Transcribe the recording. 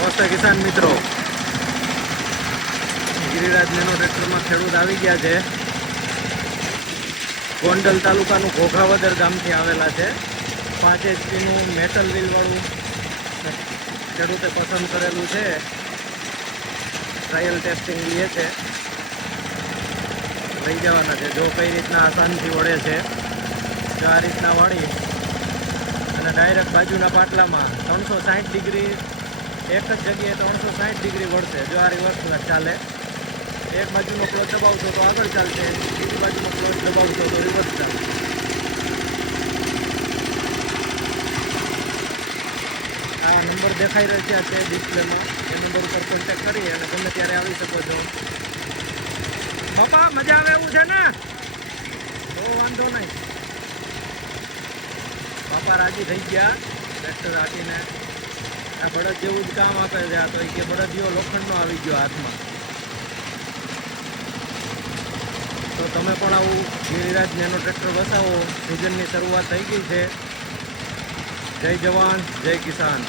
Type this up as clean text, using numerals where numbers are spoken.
નમસ્તે કિસાન મિત્રો, ગિરિરાજ નેનો ટ્રેક્ટરમાં ખેડૂત આવી ગયા છે. ગોંડલ તાલુકાનું ઘોઘાવદર ગામથી આવેલા છે. 5 HP મેટલ વ્હીલવાળું ખેડૂતે પસંદ કરેલું છે. ટ્રાયલ ટેસ્ટિંગ લઈએ છે, લઈ જવાના છે. જો કઈ રીતના આસાનથી વળે છે, જો આ રીતના વાળી અને ડાયરેક્ટ બાજુના પાટલામાં 360 ડિગ્રી એક જ જગ્યાએ 360 ડિગ્રી વળશે. જો આ રિવર્સ ચાલે, એક બાજુનો ક્લચ દબાવશો તો આગળ ચાલશે, બીજી બાજુનો ક્લચ દબાવશો તો રિવર્સ ચાલશે. આ નંબર દેખાઈ રહ્યા છે ડિસ્પ્લેમાં, એ નંબર ઉપર કોન્ટેક્ટ કરી અને તમે ત્યારે આવી શકો છો. બાપા મજા આવે એવું છે ને? તો વાંધો નહીં. બાપા રાજી થઈ ગયા ટ્રેક્ટર હાંકીને. આ બળદ જેવું જ કામ આપે છે. આ તો કે બળદિયો લોખંડનો આવી ગયો હાથમાં. તો તમે પણ આવું ગિરિરાજ નેનો ટ્રેક્ટર વસાવો. સિઝનની શરૂઆત થઈ ગઈ છે. જય જવાન, જય કિસાન.